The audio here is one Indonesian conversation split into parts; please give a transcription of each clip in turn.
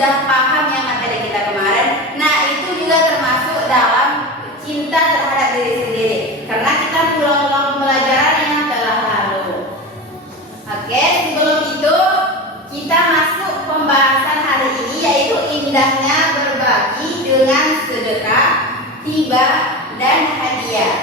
sudah paham yang materi kita kemarin. Nah, itu juga termasuk dalam cinta terhadap diri sendiri, karena kita pulang-pulang pembelajaran yang telah lalu. Oke, sebelum itu kita masuk pembahasan hari ini, yaitu indahnya berbagi dengan sedekah, hibah, dan hadiah.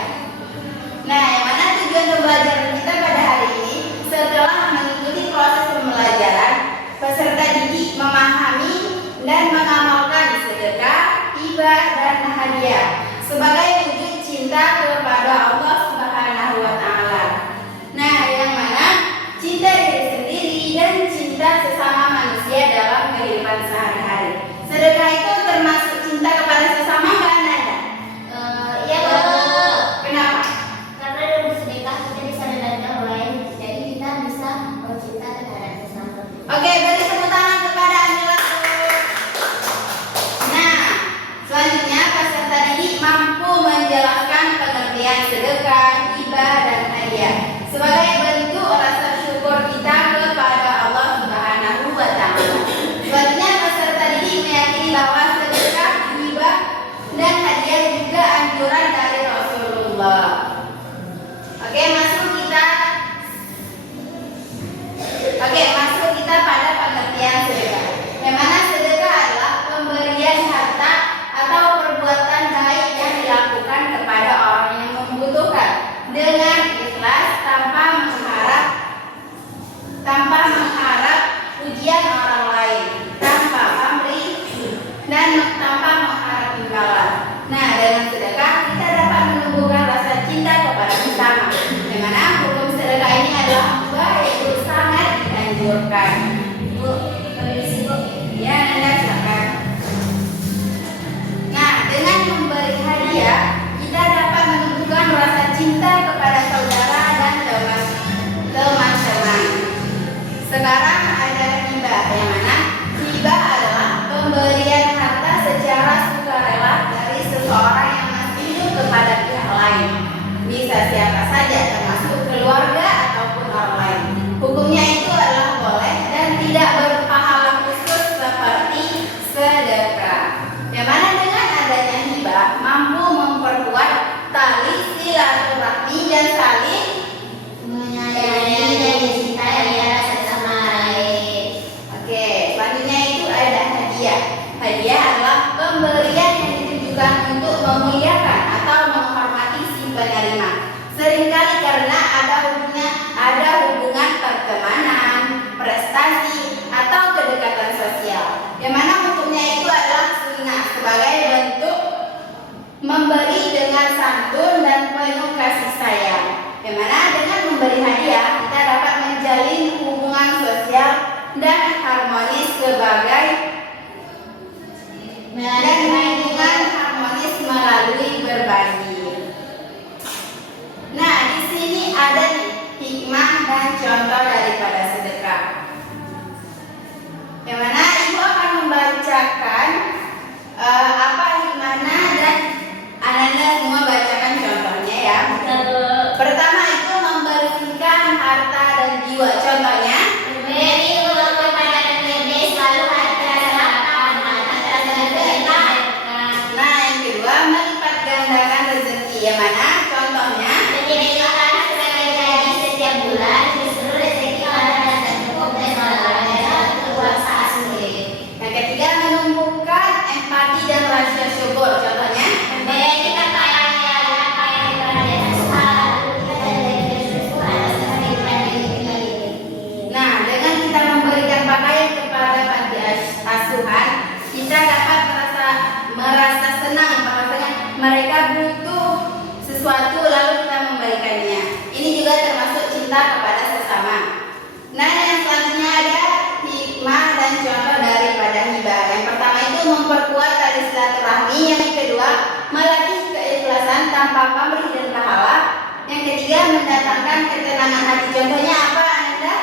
Nah, yang mana tujuan pembelajaran kita pada hari ini, setelah mengikuti proses pembelajaran, peserta didik memahami dan mengamalkan sedekah, hibah, dan hadiah sebagai wujud cinta kepada Allah Subhanahu wa Ta'ala. Nah, yang mana cinta diri sendiri dan cinta sesama manusia dalam kehidupan sehari-hari. Sedekah itu termasuk cinta kepada sesama, nggak Nanda? Iya, betul. Kenapa? Karena dengan sedekah kita bisa mendengar orang lain, jadi kita bisa bercinta terhadap sesama. Oke, beri tepuk tangan kepada Anila. Nah, selanjutnya peserta didik mampu menjelaskan pengertian sedekah, hibah, dan hadiah sebagai bentuk rasa syukur kita kepada Allah Subhanahu wa Ta'ala. Selanjutnya peserta didik meyakini bahwa sedekah, hibah, dan hadiah juga anjuran dari Rasulullah. Oke, masuk kita pada pengertian sedekah. Yang mana sedekah adalah pemberian harta atau perbuatan baik yang dilakukan kepada orang yang membutuhkan dengan ikhlas tanpa mengharap pujian orang lain, tanpa pamrih dan tanpa mengharap imbalan. Nah, dengan sedekah kita dapat menumbuhkan rasa cinta kepada sesama. Yang mana hukum sedekah ini adalah baik, itu sangat dianjurkan. Bu, permisi Bu. Ya, Anda silakan. Nah, dengan memberi hadiah kita dapat menumbuhkan rasa cinta kepada saudara dan teman-teman. Sekarang ada hibah, yang mana hibah adalah pemberian harta secara sukarela dari seseorang yang masih hidup kepada pihak lain. Bisa siapa saja, termasuk keluarga ataupun orang lain. Hukumnya itu adalah boleh dan tidak berpahala khusus seperti sedekah. Yang mana dengan adanya hibah mampu memperkuat tali silaturahmi dan saling Menyayangi dan mencintai rasa sesama lain. Oke, selanjutnya itu ada hadiah. Hadiah adalah pemberian yang ditujukan untuk memuliakan atau menghormati si penerima. Seringkali karena ada hubungan pertemanan, prestasi, atau kedekatan sosial. Yang mana hukumnya itu adalah sunnah sebagai bentuk memberi dengan santun dan penuh kasih sayang. Yang mana dengan memberi hadiah kita dapat menjalin hubungan sosial dan harmonis melalui berbagi. Nah, di sini ada nih hikmah dan contoh daripada sedekah. Yang mana ibu akan membacakan apa hikmahnya dan Ananda semua bacakan contohnya ya. Pertama itu membersihkan harta dan jiwa. Contohnya, Memberi uang kepada pemberi selalu ada harapan atas sedekah. nah yang kedua melipat gandakan rezeki. Yang mana contohnya? Menyediakan sebagai gaji setiap bulan, justru rezeki orang yang tak cukup dan malah keluar saat sulit. Yang ketiga menumbuhkan empati dan rasa syukur. Contohnya? Membayar apa yang diperhatikan Tuhan, kita dari bersyukur atas kebaikan diri. Nah, dengan kita memberikan pakaian kepada panti asuhan, kita dapat merasa senang bahwasanya mereka butuh sesuatu lalu kita memberikannya. Ini juga termasuk cinta kepada sesama. Nah, yang selanjutnya ada hikmah dan contoh daripada hibah. Yang pertama itu memperkuat tali silaturahmi. Yang kedua, melatih keikhlasan tanpa pamrih dan pahala. Yang ketiga, mendatangkan ketenangan hati. Contohnya apa, Anda?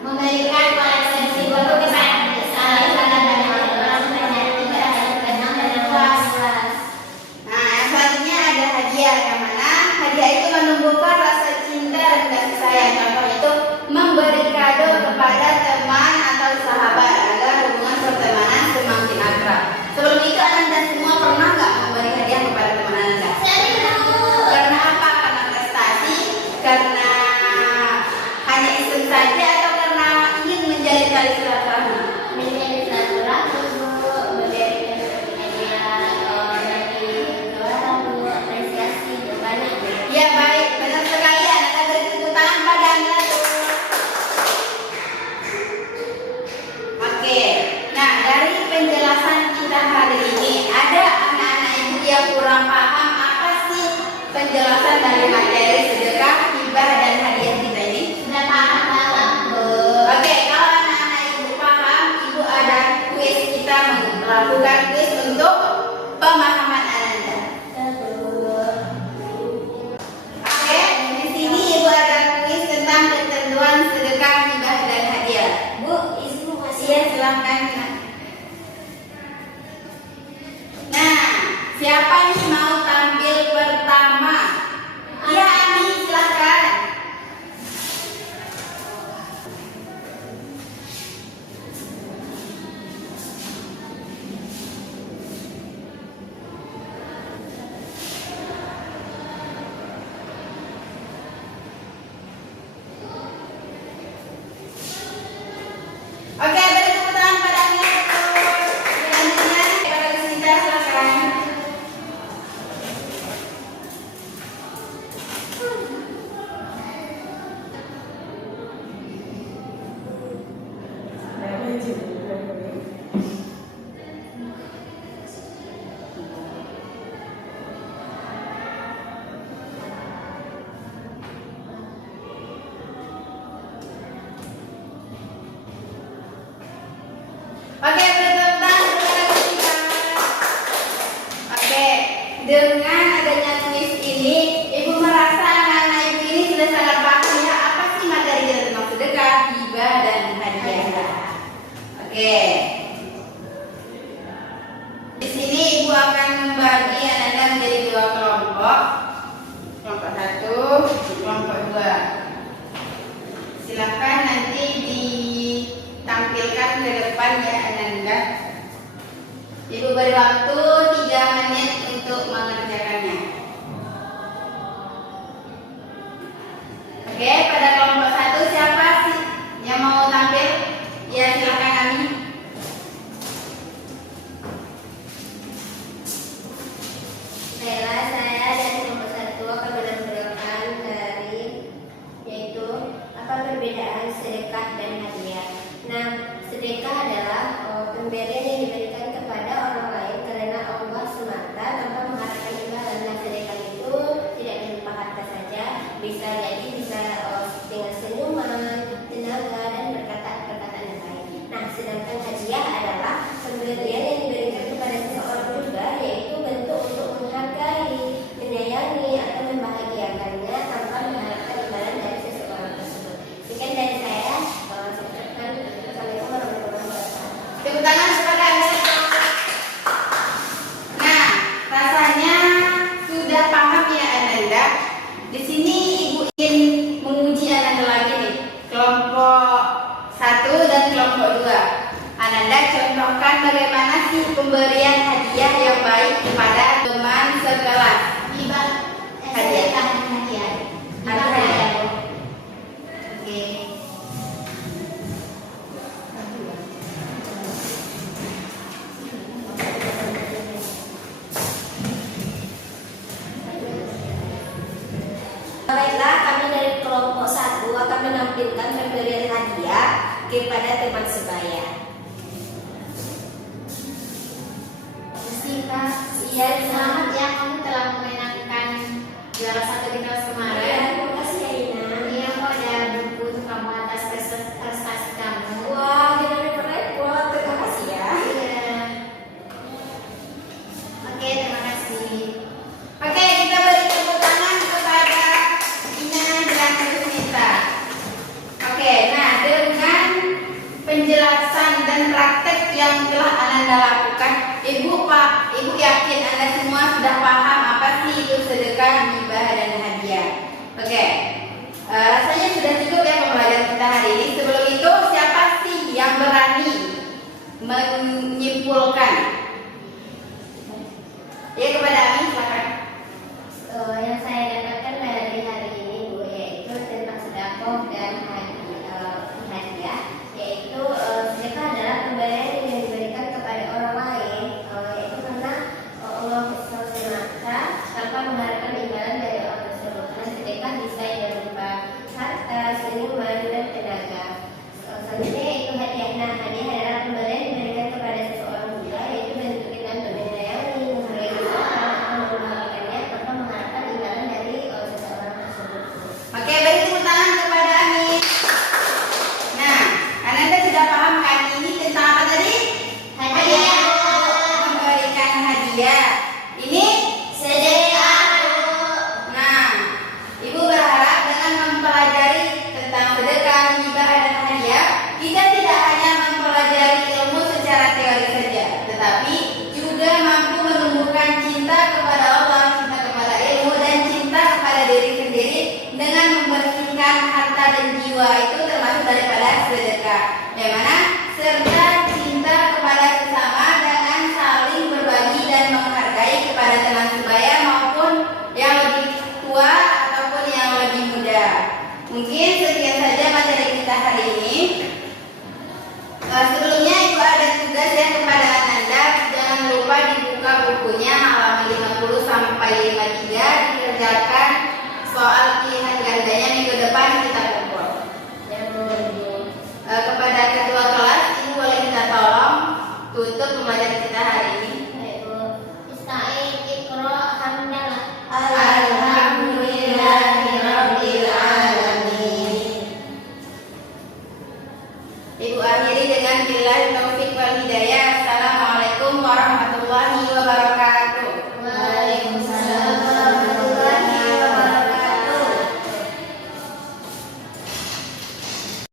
Memberikan koleksi buku kepada selalu karena banyak orang banyak tidak ada tenang dan puas. Nah, yang selanjutnya ada hadiah. Yang mana hadiah itu menumbuhkan rasa cinta dan kasih sayang. Contoh itu memberi kado kepada teman atau sahabat agar hubungan pertemanan Oke. Di sini Ibu akan membagi Ananda menjadi dua kelompok. Kelompok 1, kelompok 2. Silakan nanti ditampilkan ke depan ya Ananda. Ibu beri waktu 3 menit untuk mengerjakannya. Oke, pada kelompok 1 siapa sih yang mau tampil? Ya, silakan Ami. Baiklah, saya dari kelompok 1 akan menampilkan dari yaitu apa perbedaan sedekah dan hadiah. Nah, sedekah adalah pemberian yang diberikan kepada orang lain karena Allah semata tanpa mengharapkan imbalan. Nah, sedekah itu tidak berupa harta saja, bisa dengan senyuman, tenaga, dan perkataan yang baik. Nah, sedangkan hadiah adalah pemberian yang diberikan kepada seseorang juga, yaitu bentuk untuk menghargai, menyayangi, atau membahagiakannya tanpa mengharapkan imbalan dari seseorang tersebut. Sekian dari saya. Assalamualaikum warahmatullahi wabarakatuh. Tepuk tangan kepada Anda. Nah, rasanya sudah paham ya Ananda. Di sini Ibu ingin menguji Ananda lagi nih. Kelompok 1 dan kelompok 2. Ananda contohkan bagaimana sih pemberian hadiah yang baik kepada teman sekelas. Sedekah dan hadiah. Hadiah. Oke. Baiklah, kami dari kelompok 1 akan menampilkan pemberian hadiah kepada teman sebaya. Iya, selamat ya, kamu telah memenangkan juara 1 di kelas kemarin. Terima kasih ya Ina. Iya, aku ada buku untuk kamu atas prestasi kamu. Wah, jangan repot. Terima kasih ya. Iya. Oke, terima kasih. Oke, kita beri tepuk tangan kepada Ina dan Rusnita. Oke, nah dengan penjelasan dan praktek yang telah Ananda lakukan, Ibu yakin Anda semua sudah paham apa sih itu sedekah, hibah, dan hadiah. Oke, rasanya sudah cukup ya pembelajaran kita hari ini. Sebelum itu, siapa sih yang berani menyimpulkan? Ya, kepada Ami, silakan. Yang saya dapatkan dari hari ini Bu, yaitu tentang sedekah dan hadiah, yaitu sedekah adalah pemberian yang diberikan kepada orang lain, yaitu karena Allah semata tanpa mengharapkan imbalan dari orang tersebut. Nah, sedekah bisa berupa harta, senyuman, dan tenaga. Selanjutnya yaitu hadiah. Nah, hadiah adalah pemberian yang diberikan kepada seseorang juga, yaitu bentuk kita untuk menyayangi, menghargai seseorang, atau membahagiakannya tanpa mengharapkan imbalan dari seseorang tersebut. Oke, beri tepuk tangan kepada Ami. Nah, Ananda sudah paham kan ini tentang apa tadi? Hadiah. Memberikan hadiah. Ini Sedekah. Nah, Ibu berharap dengan mempelajari tentang sedekah, hibah, dan hadiah, kita tidak hanya mempelajari ilmu secara teori saja, tetapi juga mampu menumbuhkan cinta kepada Allah, cinta kepada ilmu, dan cinta kepada diri sendiri dengan membersihkan harta dan jiwa. Itu termasuk daripada sedekah, yang mana serta cinta kepada sesama dengan saling berbagi dan menghargai kepada teman sebaya maupun yang lebih tua ataupun yang lebih muda. Mungkin sekian saja materi kita hari ini. Sebelumnya Ibu ada tugas ya kepada Ananda. Jangan lupa dibuka bukunya halaman 50 sampai 53, dikerjakan soal pilihan gandanya minggu depan kita kumpul. Kepada ketua kelas, Ibu boleh minta tolong tutup pembelajaran kita hari ini. Ista'in Iqra hamdalah. Alhamdulillahirabbil alamin. Ibu akhiri dengan billahi